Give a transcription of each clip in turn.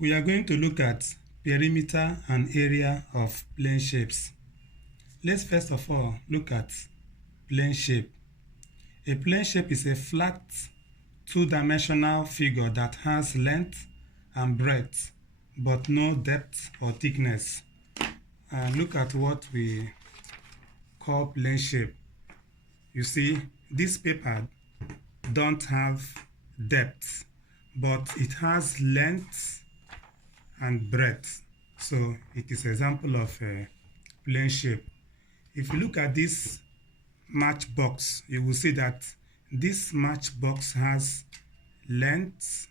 We are going to look at perimeter and area of plane shapes. Let's first of all look at plane shape. A plane shape is a flat, two-dimensional figure that has length and breadth, but no depth or thickness. Look at what we call plane shape. You see, this paper don't have depth, but it has length and breadth. So it is an example of a plane shape. If you look at this matchbox, you will see that this matchbox has length,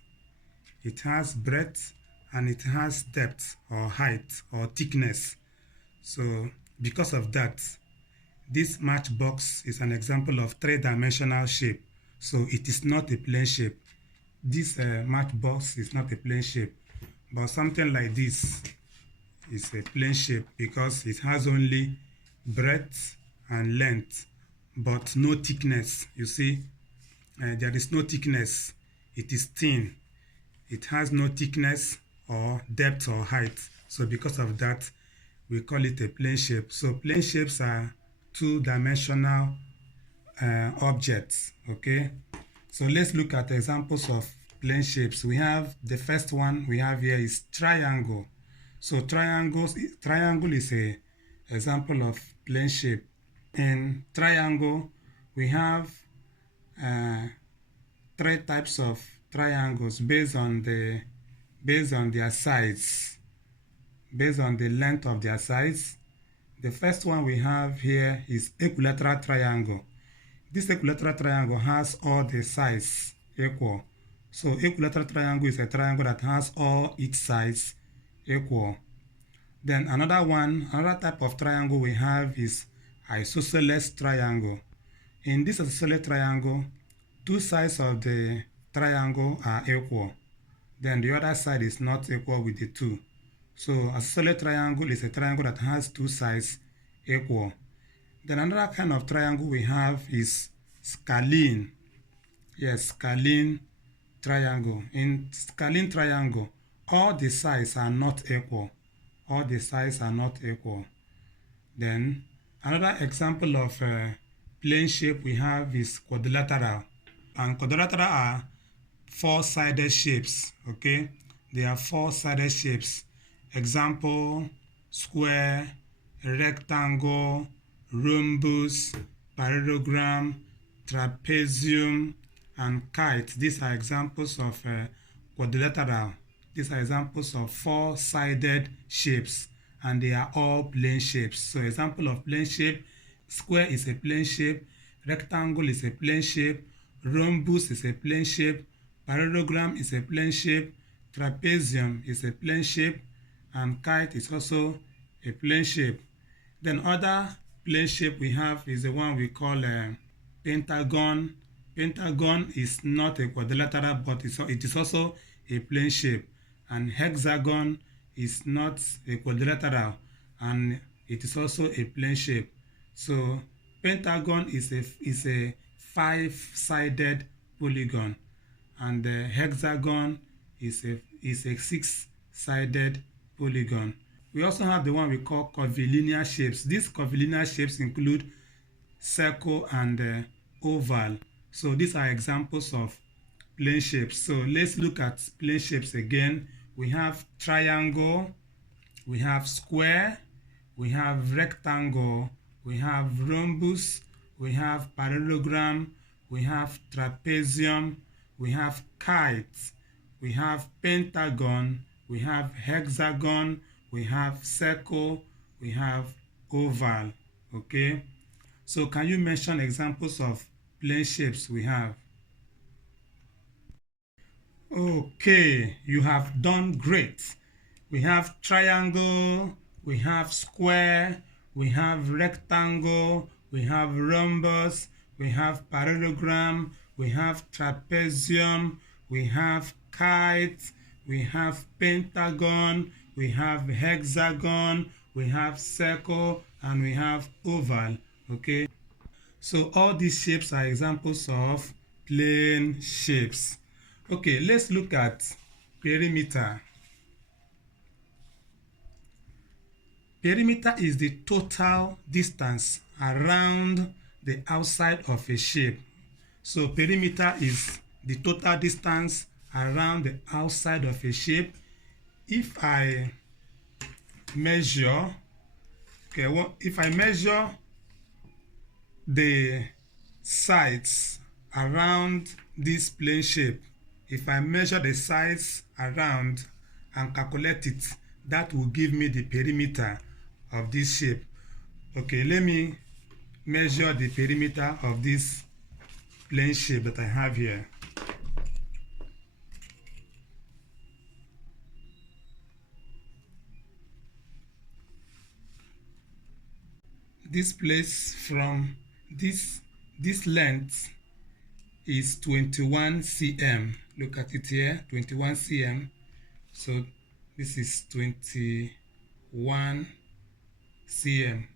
it has breadth, and it has depth or height or thickness. So because of that, this matchbox is an example of three-dimensional shape. So it is not a plane shape. This matchbox is not a plane shape, but something like this is a plane shape because it has only breadth and length, but no thickness. You see, there is no thickness. It is thin. It has no thickness or depth or height. So because of that, we call it a plane shape. So plane shapes are two-dimensional objects, okay? So let's look at examples of plane shapes. We have the first one we have here is triangle. So triangle is a example of plane shape. In triangle, we have three types of triangles based on their size, based on the length of their size. The first one we have here is equilateral triangle. This equilateral triangle has all the sides equal. So equilateral triangle is a triangle that has all its sides equal. Then another type of triangle we have is isosceles triangle. In this isosceles triangle, two sides of the triangle are equal. Then the other side is not equal with the two. So isosceles triangle is a triangle that has two sides equal. Then another kind of triangle we have is scalene. Yes, scalene triangle. In scalene triangle, all the sides are not equal. All the sides are not equal. Then another example of plane shape we have is quadrilateral. And quadrilateral are four-sided shapes, okay? They are four-sided shapes. Example, square, rectangle, rhombus, parallelogram, trapezium, and kite. These are examples of quadrilateral. These are examples of four-sided shapes, and they are all plane shapes. So example of plane shape, square is a plane shape, rectangle is a plane shape, rhombus is a plane shape, parallelogram is a plane shape, trapezium is a plane shape, and kite is also a plane shape. Then other plane shape we have is the one we call pentagon. Pentagon is not a quadrilateral, but it is also a plane shape. And hexagon is not a quadrilateral, and it is also a plane shape. So pentagon is a five-sided polygon, and the hexagon is a six-sided polygon. We also have the one we call curvilinear shapes. These curvilinear shapes include circle and oval. So these are examples of plane shapes. So let's look at plane shapes again. We have triangle, we have square, we have rectangle, we have rhombus, we have parallelogram, we have trapezium, we have kite, we have pentagon, we have hexagon, we have circle, we have oval, okay? So can you mention examples of plane shapes we have? Okay, you have done great. We have triangle, we have square, we have rectangle, we have rhombus, we have parallelogram, we have trapezium, we have kite, we have pentagon, we have hexagon, we have circle, and we have oval, okay? So all these shapes are examples of plane shapes. Okay, let's look at perimeter. Perimeter is the total distance around the outside of a shape. So perimeter is the total distance around the outside of a shape. If I measure, if I measure the sides around this plane shape, if I measure the sides around and calculate it, that will give me the perimeter of this shape. Okay, let me measure the perimeter of this plane shape that I have here. This place from this length is 21 cm. Look at it here, 21 cm. So this is 21 cm.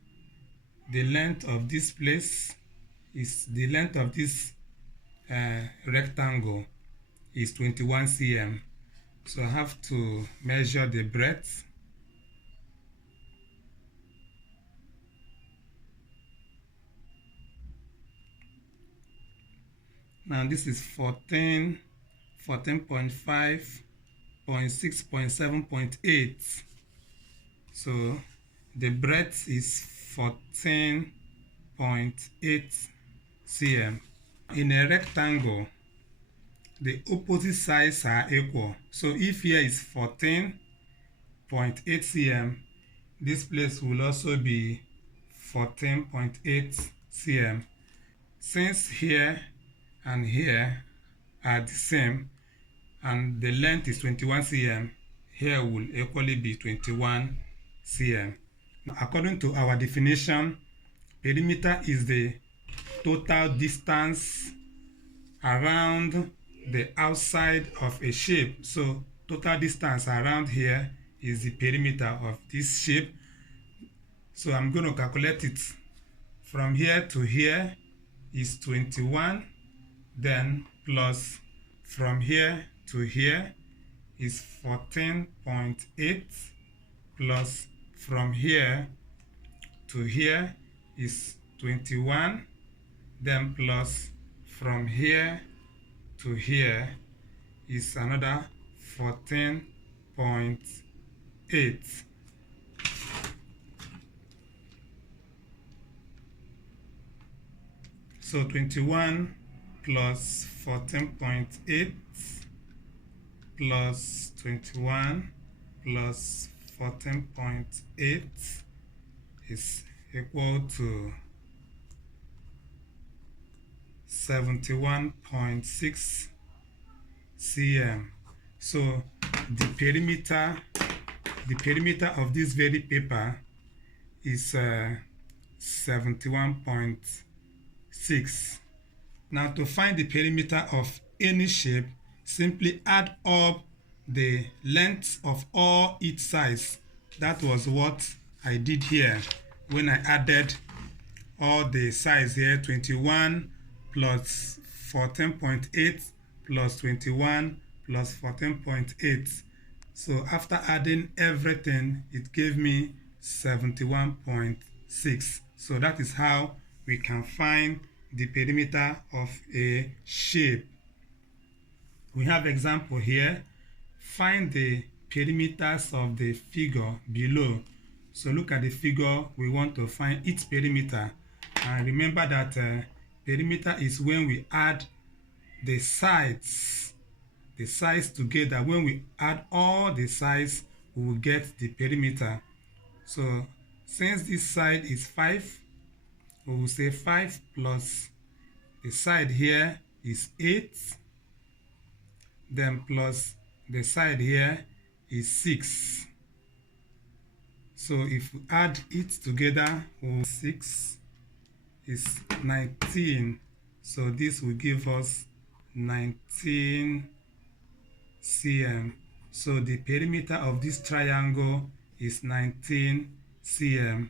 The length of this place is the length of this rectangle is 21 cm. So I have to measure the breadth. Now this is 14, 14.5, 0.6, 0.7, 0.8. So the breadth is 14.8 cm. In a rectangle, the opposite sides are equal. So if here is 14.8 cm, this place will also be 14.8 cm. Since here and here are the same and the length is 21 cm, here will equally be 21 cm. Now, according to our definition, perimeter is the total distance around the outside of a shape. So total distance around here is the perimeter of this shape. So I'm going to calculate it. From here to here is 21, then plus from here to here is 14.8, plus from here to here is 21, then plus from here to here is another 14.8. So 21 plus 14.8 plus 21 plus 14.8 is equal to 71.6 cm. So the perimeter of this very paper is 71.6. Now to find the perimeter of any shape, simply add up the lengths of all each sides. That was what I did here when I added all the sides here, 21 plus 14.8 plus 21 plus 14.8. So after adding everything, it gave me 71.6. So that is how we can find the perimeter of a shape. We have example here. Find the perimeters of the figure below. So look at the figure. We want to find its perimeter. And remember that perimeter is when we add the sides together. When we add all the sides, we will get the perimeter. So since this side is 5, we will say 5 plus the side here is 8, then plus the side here is 6. So if we add it together, 6 is 19. So this will give us 19 cm. So the perimeter of this triangle is 19 cm.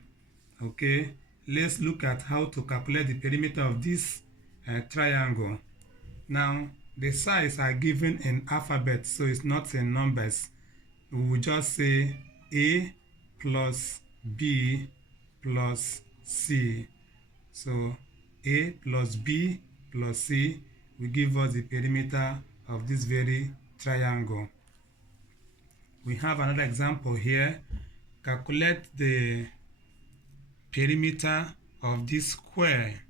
Okay, let's look at how to calculate the perimeter of this triangle. Now the sides are given in alphabet, so it's not in numbers. We will just say A plus B plus C. So A plus B plus C will give us the perimeter of this very triangle. We have another example here. Calculate the perimeter of this square.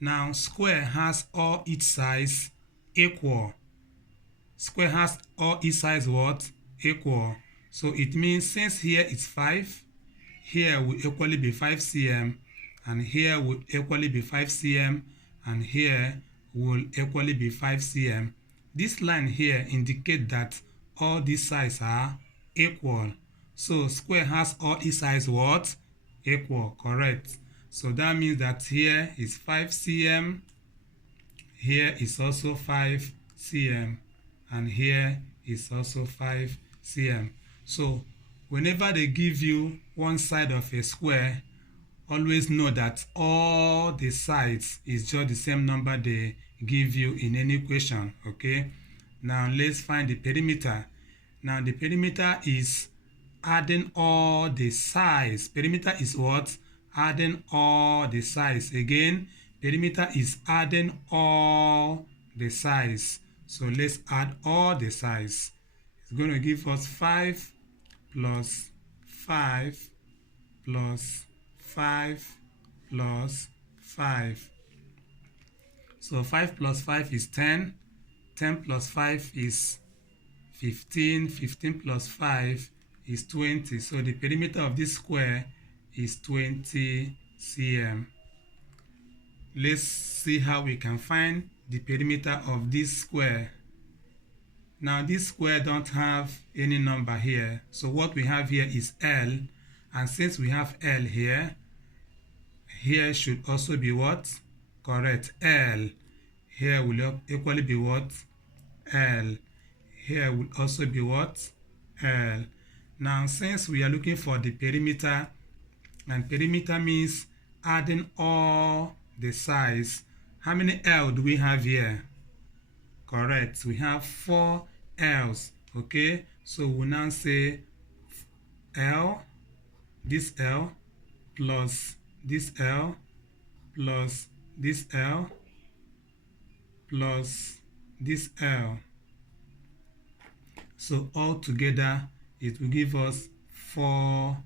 Now, square has all its sides equal. Square has all its sides what? Equal. So it means since here is 5, here will equally be 5 cm, and here will equally be 5 cm, and here will equally be 5 cm. This line here indicates that all these sides are equal. So square has all its sides what? Equal, correct. So that means that here is 5 cm, here is also 5 cm, and here is also 5 cm. So whenever they give you one side of a square, always know that all the sides is just the same number they give you in any equation, okay? Now let's find the perimeter. Now the perimeter is adding all the sides. Perimeter is what? Adding all the sides. Again, perimeter is adding all the sides. So let's add all the sides. It's going to give us 5 plus 5 plus 5 plus 5. So 5 plus 5 is 10. 10 plus 5 is 15. 15 plus 5 is 20. So the perimeter of this square is 20 cm. Let's see how we can find the perimeter of this square. Now this square don't have any number here. So what we have here is L. And since we have L here, here should also be what? Correct. L. Here will equally be what? L. Here will also be what? L. Now since we are looking for the perimeter, and perimeter means adding all the sides, how many L do we have here? Correct. We have 4 L's. Okay. So we'll now say L, this L, plus this L, plus this L, plus this L. So all together it will give us 4L.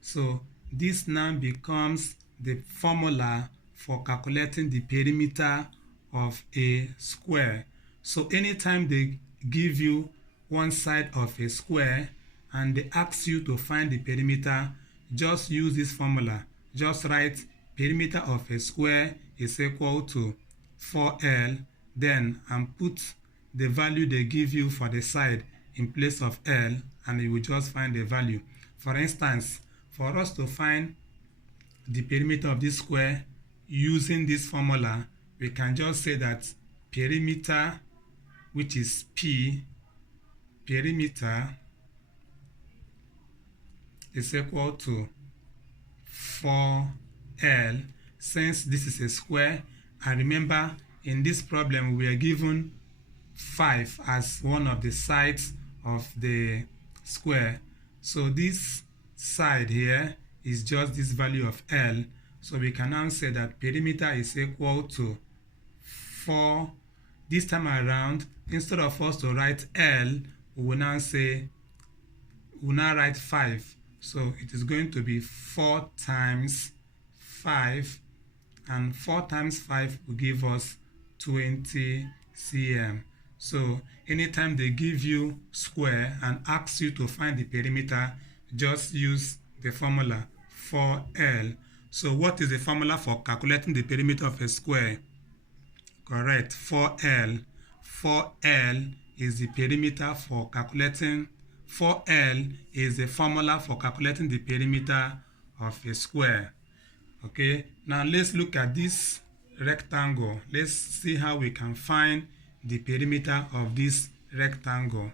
So this now becomes the formula for calculating the perimeter of a square. So anytime they give you one side of a square and they ask you to find the perimeter, just use this formula. Just write perimeter of a square is equal to 4L, then and put the value they give you for the side in place of L, and you will just find the value. For instance, for us to find the perimeter of this square using this formula, we can just say that perimeter, which is P, perimeter is equal to 4L, since this is a square. And remember, in this problem we are given 5 as one of the sides of the square. So this side here is just this value of L. So we can now say that perimeter is equal to 4. This time around, instead of us to write L, we will now write 5. So it is going to be 4 times 5, and 4 times 5 will give us 20 cm. So anytime they give you square and ask you to find the perimeter, just use the formula 4L. So what is the formula for calculating the perimeter of a square? Correct, 4L. 4L is the perimeter for calculating, 4L is the formula for calculating the perimeter of a square. Okay, now let's look at this rectangle. Let's see how we can find the perimeter of this rectangle.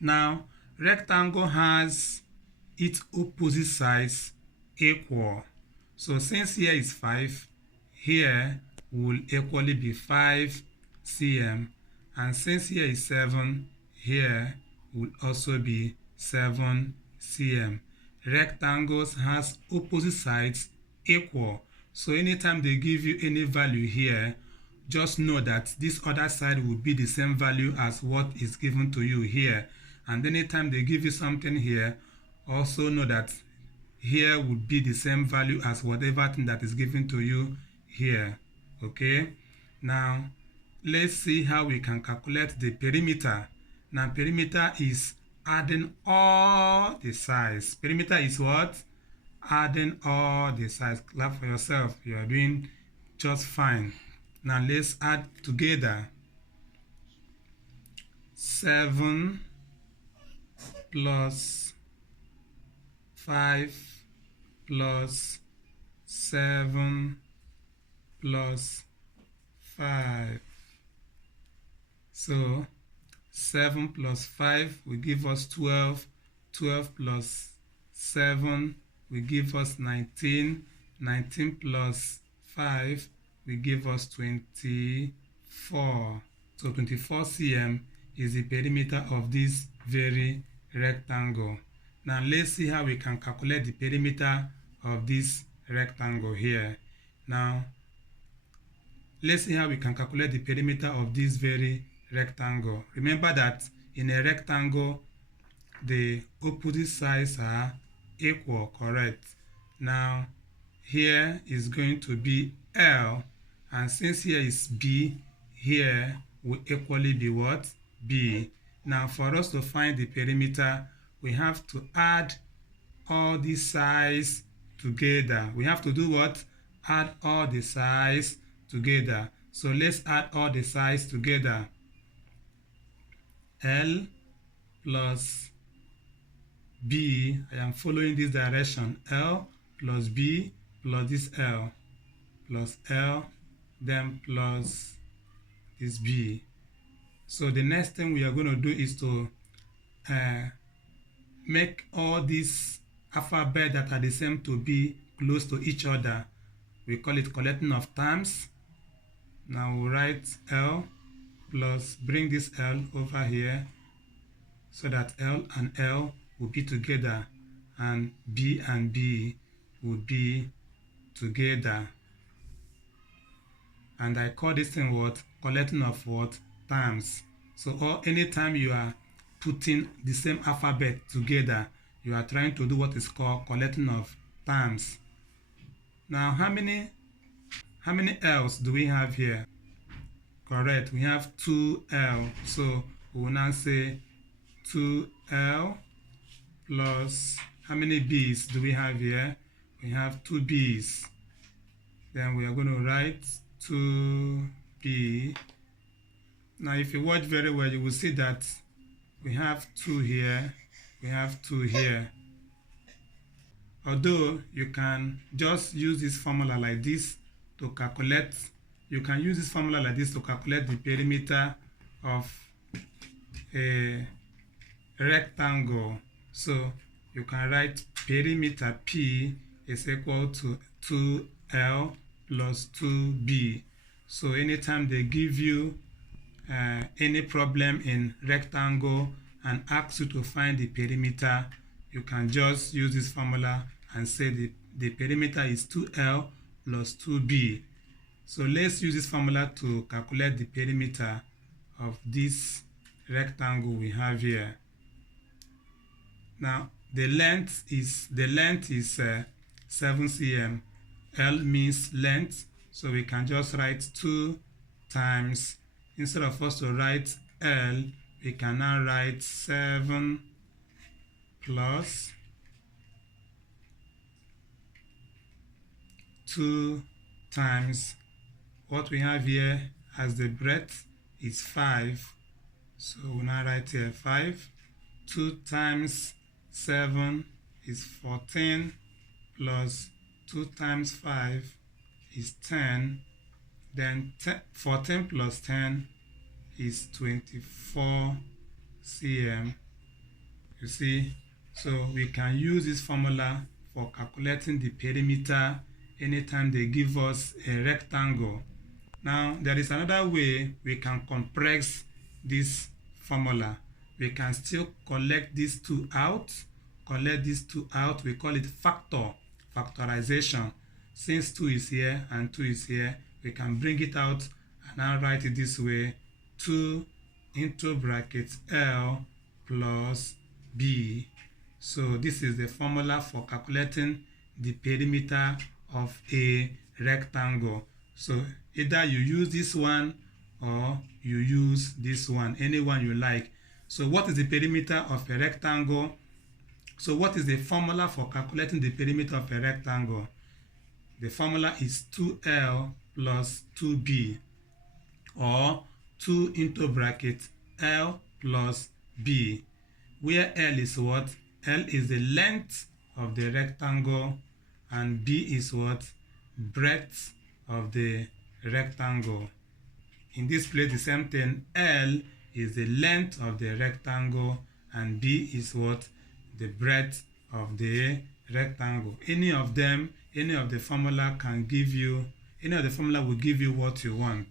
Now, rectangle has its opposite sides equal. So since here is 5, here will equally be 5 cm, and since here is 7, here will also be 7 cm. Rectangles has opposite sides equal. So anytime they give you any value here, just know that this other side will be the same value as what is given to you here. And anytime they give you something here, also know that here would be the same value as whatever thing that is given to you here. Okay, now let's see how we can calculate the perimeter. Now perimeter is adding all the sides. Perimeter is what? Adding all the sides. Clap for yourself. You are doing just fine. Now let's add together. 7 plus 5 plus 7 plus 5. So 7 plus 5 will give us 12. 12 plus 7 will give us 19. 19 plus 5 will give us 24. So 24 cm is the perimeter of this very rectangle. Now let's see how we can calculate the perimeter of this rectangle here. Now let's see how we can calculate the perimeter of this very rectangle. Remember that in a rectangle, the opposite sides are equal, correct? Now here is going to be L, and since here is B, here will equally be what? B. Now for us to find the perimeter, we have to add all these sides together. We have to do what? Add all the sides together. So let's add all the sides together. L plus B, I am following this direction. L plus B plus this L plus L, then plus this B. So the next thing we are going to do is to make all these alphabet that are the same to be close to each other. We call it collecting of terms. Now we'll write L plus, bring this L over here so that L and L will be together and B will be together. And I call this thing what? Collecting of what? Terms. So anytime you are putting the same alphabet together, you are trying to do what is called collecting of terms. Now how many L's do we have here? Correct, we have 2L. So we will now say 2L plus, how many B's do we have here? We have 2 B's. Then we are going to write 2B. Now if you watch very well, you will see that we have 2 here, we have 2 here. Although you can just use this formula like this to calculate, you can use this formula like this to calculate the perimeter of a rectangle. So you can write perimeter P is equal to 2L plus 2B. So anytime they give you any problem in rectangle and ask you to find the perimeter, you can just use this formula and say the perimeter is 2L plus 2B. So let's use this formula to calculate the perimeter of this rectangle we have here. Now the length is 7 cm. L means length, so we can just write 2 times, instead of us to write L, we can now write 7 plus 2 times what we have here as the breadth is 5. So we now write here 5. 2 times 7 is 14 plus 2 times 5 is 10. Then 14 plus 10 is 24 cm. You see, so we can use this formula for calculating the perimeter anytime they give us a rectangle. Now there is another way we can compress this formula. We can still collect these two out, collect these 2 out, we call it factorization. Since 2 is here and 2 is here, we can bring it out and now write it this way: 2 into bracket L plus B. So this is the formula for calculating the perimeter of a rectangle. So either you use this one or you use this one, any one you like. So what is the perimeter of a rectangle? So what is the formula for calculating the perimeter of a rectangle? The formula is 2L plus 2B, or 2 into bracket L plus B, where L is what? L is the length of the rectangle and B is what? Breadth of the rectangle. In this place, the same thing. L is the length of the rectangle and B is what? The breadth of the rectangle. Any of them, any of the formula can give you, any of the formula will give you what you want.